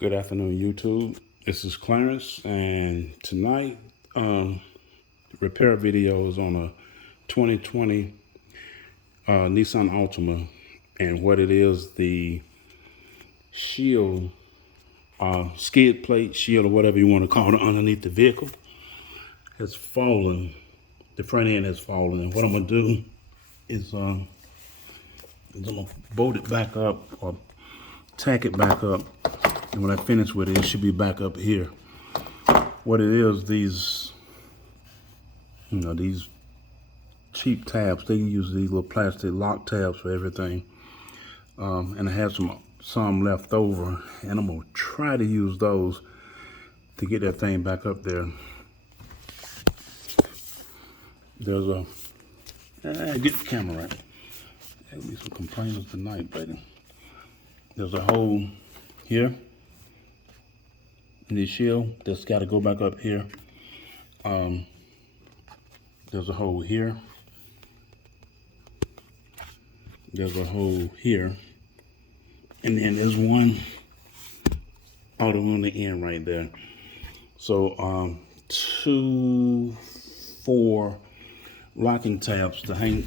Good afternoon, YouTube. This is Clarence, and tonight, repair video is on a 2020 Nissan Altima, and what it is, the shield, skid plate, shield, or whatever you want to call it, underneath the vehicle has fallen. The front end has fallen, and what I'm gonna do is I'm gonna bolt it back up or tack it back up. And when I finish with it, it should be back up here. What it is, these cheap tabs, they use these little plastic lock tabs for everything. And I have some left over, and I'm gonna try to use those to get that thing back up there. There's a, get the camera right. There'll be some complainers tonight, baby. There's a hole here in the shield that's got to go back up here. There's a hole here. There's a hole here. And then there's one all the way on the end right there. So 2, 4 locking tabs to hang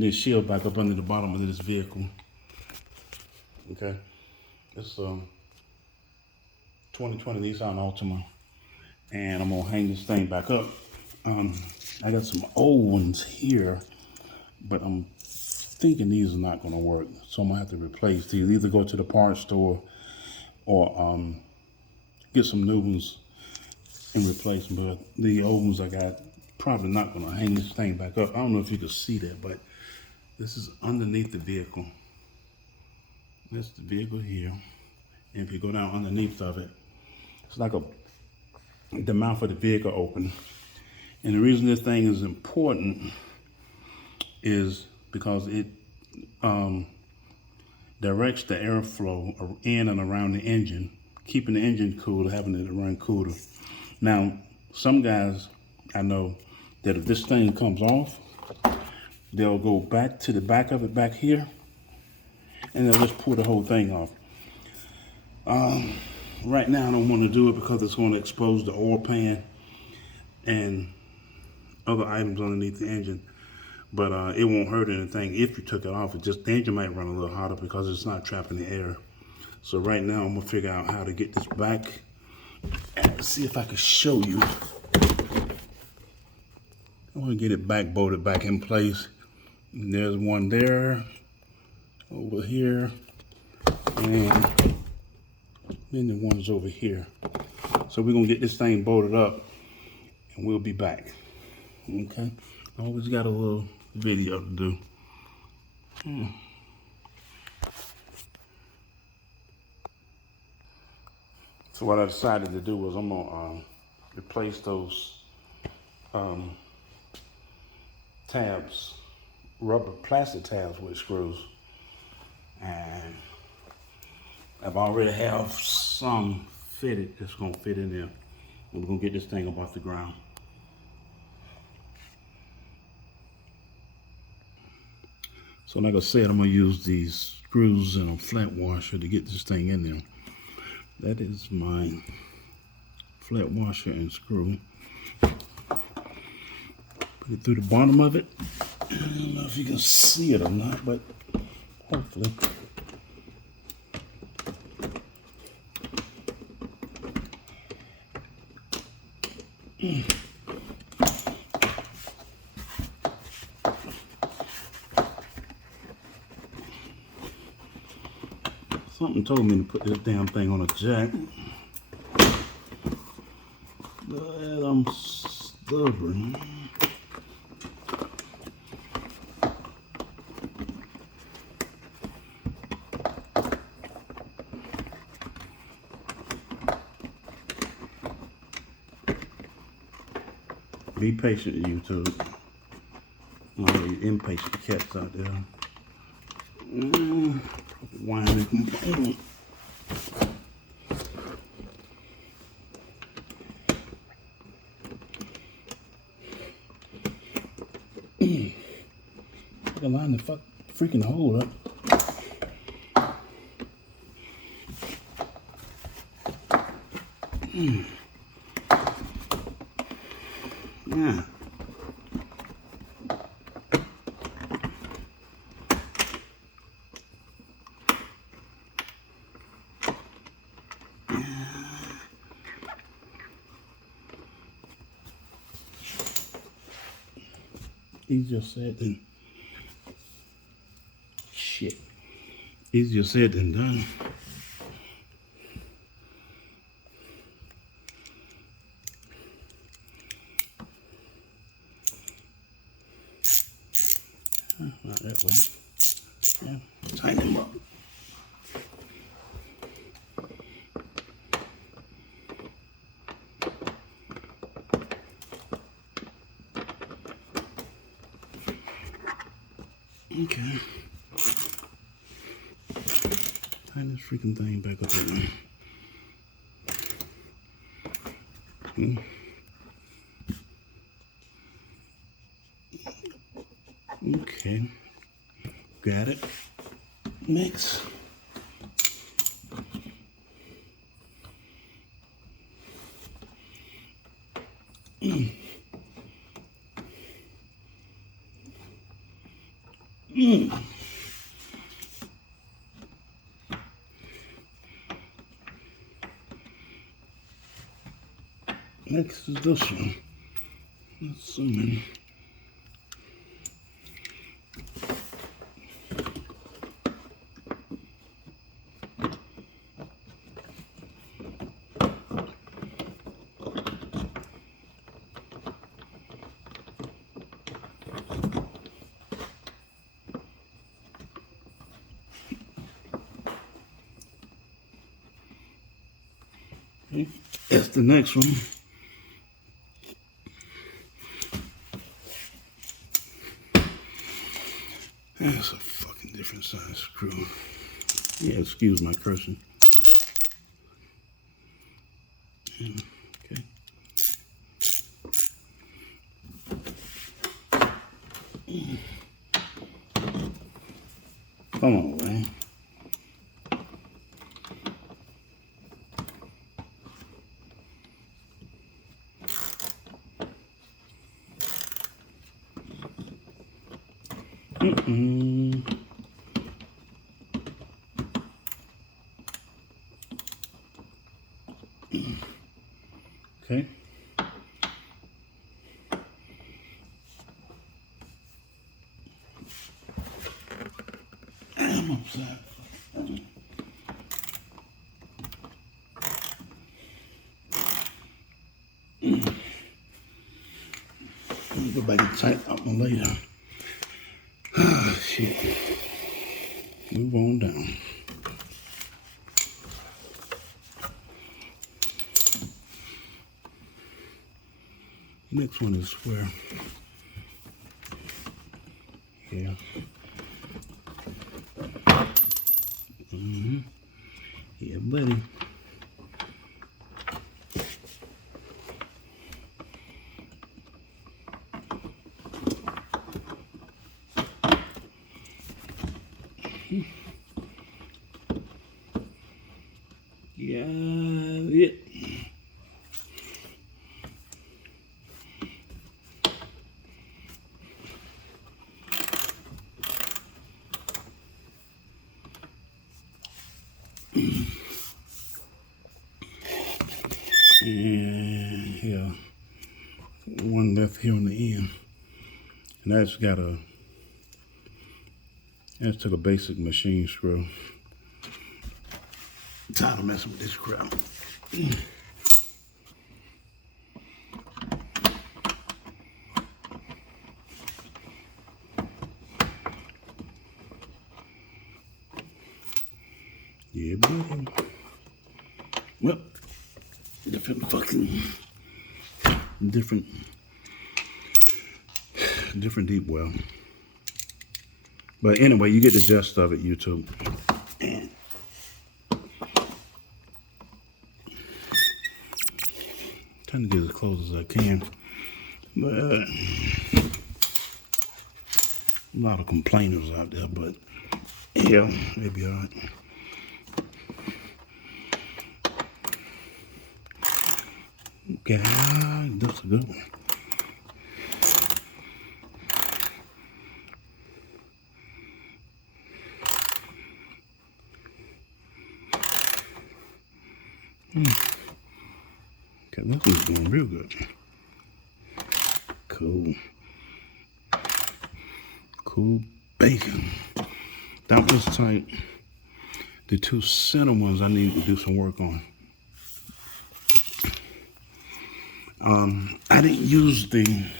this shield back up under the bottom of this vehicle. Okay, it's 2020 Nissan Altima, and I'm gonna hang this thing back up. I got some old ones here, but I'm thinking these are not gonna work, so I'm gonna have to replace these. Either go to the parts store or get some new ones and replace them. But the old ones I got, probably not gonna hang this thing back up. I don't know if you can see that, but this is underneath the vehicle. That's the vehicle here. And if you go down underneath of it, it's like the mouth of the vehicle open. And the reason this thing is important is because it directs the airflow in and around the engine, keeping the engine cool, having it run cooler. Now, some guys I know that if this thing comes off, they'll go back to the back of it back here, and they'll just pull the whole thing off. Right now I don't want to do it because it's going to expose the oil pan and other items underneath the engine, but it won't hurt anything if you took it off. It just, the engine might run a little hotter because it's not trapping the air. So right now I'm gonna figure out how to get this back and see if I can show you. I want to get it back bolted back in place. And there's one there, over here, and then the one's over here. So we're gonna get this thing bolted up and we'll be back. Okay, I always got a little video to do. So what I decided to do was I'm gonna replace those tabs, rubber plastic tabs with screws. And I've already have some fitted that's gonna fit in there. We're gonna get this thing up off the ground. So like I said, I'm gonna use these screws and a flat washer to get this thing in there. That is my flat washer and screw. Put it through the bottom of it. I don't know if you can see it or not, but hopefully. Something told me to put this damn thing on a jack, but I'm stubborn. Be patient, YouTube. All you impatient cats out there. Whining. I can line the freaking hole up. Yeah. Easier said than shit. Easier said than done. Not that way. Yeah, tighten them up. Okay. Tighten this freaking thing back up again. Okay. Got it. Next. Next is this one. Assuming. Okay. That's the next one. That's a fucking different size screw. Yeah, excuse my cursing. Okay. Come on, man. Okay. I'm upset. Let me go back and tighten up my later. Ah, shit. Move on down. Next one is where, yeah. Yeah, buddy. Yeah, it. And yeah, one left here on the end, and that's got a. That took a basic machine screw. I'm tired of messing with this crap. Yeah, buddy. Well, different deep well. But anyway, you get the gist of it, YouTube. And trying to get as close as I can. But a lot of complainers out there, but yeah, they'll be all right. Okay, that's a good one. Okay, this one's doing real good. Cool. Cool bacon. That was tight. The two center ones I need to do some work on. I didn't use the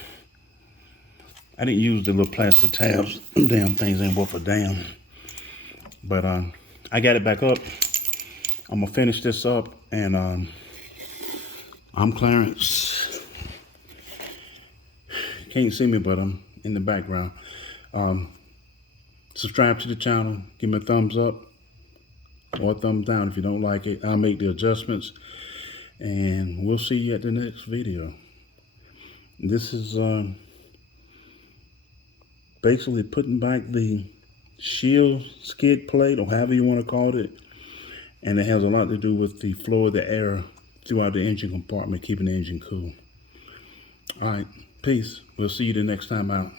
little plastic tabs. Them damn things ain't worth a damn. But I got it back up. I'm gonna finish this up, and I'm Clarence. Can't see me, but I'm in the background. Subscribe to the channel. Give me a thumbs up or a thumbs down if you don't like it. I'll make the adjustments, and we'll see you at the next video. This is basically putting back the shield skid plate, or however you want to call it, and it has a lot to do with the flow of the air throughout the engine compartment, keeping the engine cool. All right, peace. We'll see you the next time out.